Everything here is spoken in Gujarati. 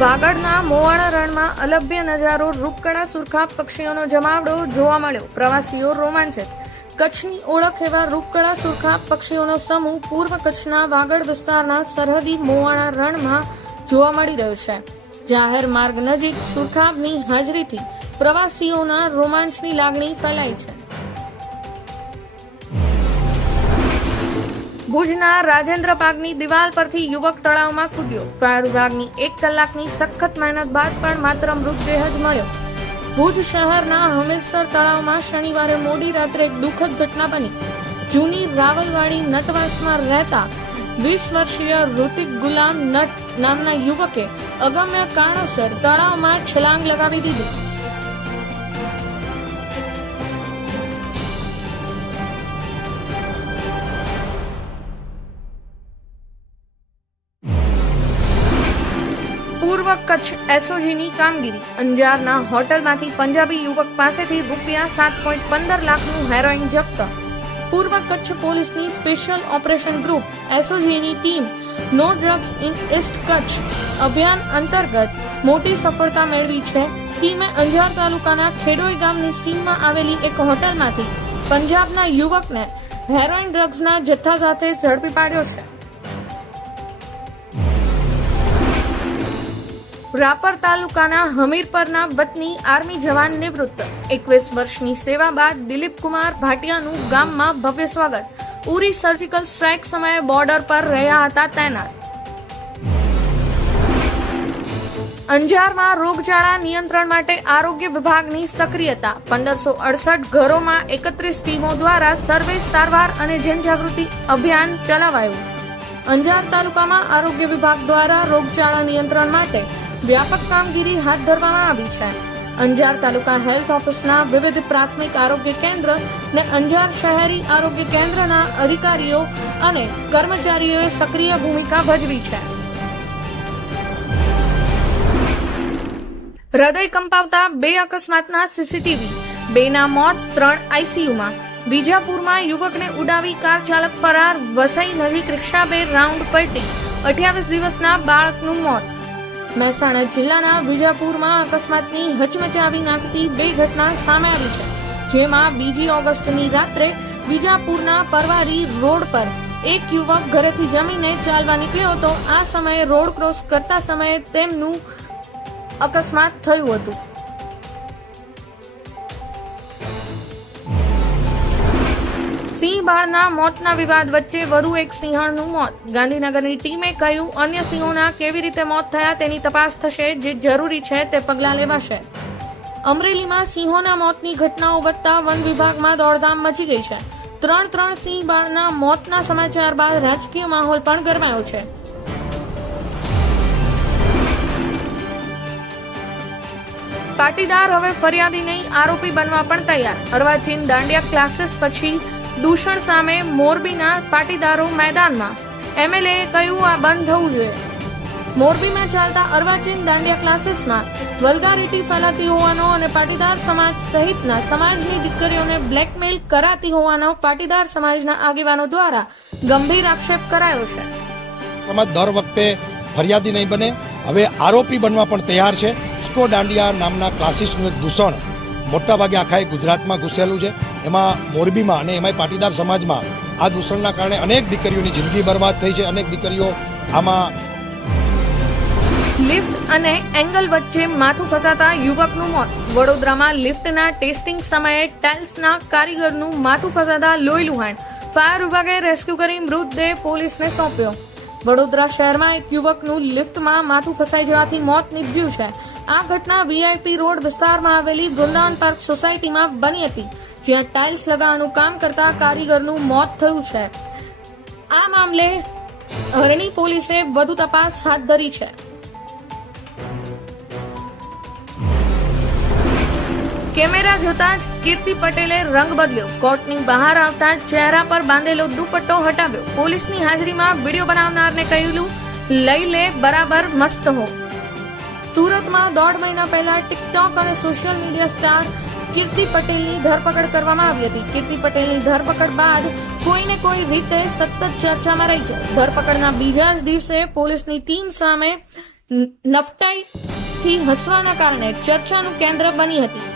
વાગડના મોવાણા રણમાં અલભ્ય નજારો, રૂપકણા સુરખા પક્ષીઓનો જમાવડો જોવા મળ્યો. પ્રવાસીઓ રોમાંચિત કચ્છની ઓળખ એવા રૂપકણા સુરખા પક્ષીઓનો સમૂહ પૂર્વ કચ્છના વાગડ વિસ્તારના સરહદી મોવાણા રણમાં જોવા મળી રહ્યો છે. જાહેર માર્ગ નજીક સુરખાબની હાજરીથી પ્રવાસીઓના રોમાંચની લાગણી ફેલાઈ છે. ભુજના રાજેન્દ્ર પાકની દિવાલ પરથી યુવક તળાવમાં કૂદ્યો. ફાયર વિભાગની એક કલાકની સખત મહેનત બાદ પણ માત્ર મૃતદેહ જ મળ્યો. ભુજ શહેરના હમીરસર તળાવમાં શનિવારે મોડી રાત્રે એક દુઃખદ ઘટના બની. જૂની રાવલવાડી નટવાસમાં રહેતા વીસ વર્ષીય ઋતિક ગુલામ નટ નામના યુવકે અગમ્ય કારણસર તળાવમાં છલાંગ લગાવી દીધી. પૂર્વ કચ્છ એસઓજીની કામગીરી. અંજારના હોટલમાંથી પંજાબી યુવક પાસેથી રૂપિયા સાત પોઈન્ટ પંદર લાખનું હેરોઇન જપ્ત. પૂર્વ કચ્છ પોલીસની સ્પેશિયલ ઓપરેશન ગ્રુપ એસઓજીની team, no drugs in east Kutch અભિયાન અંતર્ગત મોટી સફળતા મેળવી છે. ટીમે અંજાર તાલુકાના ખેડોઈ ગામની સીમમાં આવેલી એક હોટલમાંથી પંજાબના યુવકને હેરોઇન ડ્રગ્સના જથ્થા સાથે ઝડપી પાડ્યો છે. રાપર તાલુકાના હમીરપરના વતની આર્મી જવાન નિવૃત્ત. એકવીસ વર્ષની સેવા બાદ દિલીપ કુમાર ભાટિયાનું ગામમાં ભવ્ય સ્વાગત. ઉરી સર્જિકલ સ્ટ્રાઇક સમયે બોર્ડર પર રહ્યા હતા તૈનાત. અંજારમાં રોગચાળા નિયંત્રણ માટે આરોગ્ય વિભાગની સક્રિયતા. પંદરસો અડસઠ ઘરોમાં એકત્રીસ ટીમો દ્વારા સર્વે સારવાર અને જનજાગૃતિ અભિયાન ચલાવાયું. અંજાર તાલુકામાં આરોગ્ય વિભાગ દ્વારા રોગચાળા નિયંત્રણ માટે વ્યાપક કામગીરી હાથ ધરવામાં આવી છે. અંજાર તાલુકા હેલ્થ ઓફિસના વિવિધ પ્રાથમિક આરોગ્ય કેન્દ્ર ને અંજાર શહેરી આરોગ્ય કેન્દ્રના અધિકારીઓ અને કર્મચારીઓએ સક્રિય ભૂમિકા ભજવી છે. હૃદય કંપાવતા બે અકસ્માતના સીસીટીવી, બેના મોત ત્રણ આઈસીયુમાં બીજાપુરમાં યુવકને ઉડાવી કાર ચાલક ફરાર, વસઈ નજીક રિક્ષાબે રાઉન્ડ પલટી, અઠ્યાવીસ દિવસના બાળકનું મોત. મહેસાણા જિલ્લાના વિજાપુરમાં અકસ્માતની હચમચાવી નાખતી બે ઘટના સામે આવી છે, જેમાં બીજી ઓગસ્ટની રાત્રે વિજાપુરના પરવારી રોડ પર એક યુવક ઘરેથી જમીને ચાલવા નીકળ્યો હતો. આ સમયે રોડ ક્રોસ કરતા સમયે તેમનું અકસ્માત થયું હતું. સિંહ બાળના મોતના વિવાદ વચ્ચે વધુ એક સિંહણનું મોત. ગાંધીનગરની ટીમે કહ્યું, અન્ય સિંહોના કેવી રીતે મોત થયા તેની તપાસ થશે, જે જરૂરી છે તે પગલાં લેવાશે. અમરેલીમાં સિંહોના મોતની ઘટનાઓ વધતા વન વિભાગમાં દોડધામ મચી ગઈ છે. ત્રણ ત્રણ સિંહ બાળના મોતના સમાચાર બાદ રાજકીય માહોલ પણ ગરમાયો છે. પાટીદાર હવે ફરિયાદી નહીં, આરોપી બનવા પણ તૈયાર. અર્વાચીન દાંડિયા ક્લાસીસ પછી દૂષણ સામે મોરબીના પાટીદારો મેદાનમાં. એમએલએ કહ્યું, આ બંધ થવું જોઈએ. મોરબીમાં ચાલતા અર્વાચીન દાંડિયા ક્લાસીસમાં વલ્ગારિટી ફેલાતી હોવાનો અને પાટીદાર સમાજ સહિતના સમાજની દીકરીઓને બ્લેકમેલ કરાતી હોવાનો પાટીદાર સમાજના આગેવાનો દ્વારા ગંભીર આક્ષેપ કરાયો છે. સમાજ દર વખતે ફરિયાદી નહીં બને. હવે આરોપી બનવા પણ તૈયાર છે. સ્કો દાંડિયા નામના ક્લાસીસનું એક દૂષણ મોટાભાગે આખા ગુજરાતમાં ઘૂસેલું છે. એમાં મોરબીમાં અને એમાંય પાટીદાર સમાજમાં આ દૂષણના કારણે અનેક દીકરીઓની જિંદગી બરબાદ થઈ છે. અનેક દીકરીઓ આમાં લિફ્ટ અને એંગલ વચ્ચે માથું ફસાતા યુવકનું મોત. વડોદરામાં લિફ્ટના ટેસ્ટિંગ સમયે ટાઇલ્સના કારીગરનું માથું ફસાતા લોહી લુહાણ. ફાયર વિભાગે રેસ્ક્યુ કરી મૃતદેહ પોલીસને સોંપ્યો. વડોદરા શહેરમાં એક યુવકનું લિફ્ટમાં માથું ફસાઈ જવાથી મોત નીપજ્યું છે. આ ઘટના વીઆઈપી રોડ વિસ્તારમાં આવેલી વૃંદાવન પાર્ક સોસાયટીમાં બની હતી, જ્યાં ટાઇલ્સ લગાવવાનું કામ કરતા કારીગરનું મોત થયું છે. આ મામલે હરણી પોલીસે વધુ તપાસ હાથ ધરી છે. કેમેરા જોતા જ કીર્તિ પટેલે રંગ બદલ્યો. કોર્ટની બહાર આવતા ચહેરા પર બાંધેલો દુપટ્ટો હટાવ્યો. પોલીસની હાજરીમાં વીડિયો બનાવનારને કહ્યું લઈ લે, બરાબર, મસ્ત હો. સુરતમાં દોઢ મહિના પહેલા ટિકટોક અને સોશિયલ મીડિયા સ્ટાર કીર્તિ પટેલની ધરપકડ કરવામાં આવી હતી. કીર્તિ પટેલની ધરપકડ બાદ કોઈને કોઈ રીતે સતત ચર્ચામાં રહી છે. ધરપકડના બીજા જ દિવસે પોલીસની ટીમ સામે નફટાઈથી હસવાના કારણે ચર્ચાનું કેન્દ્ર બની હતી.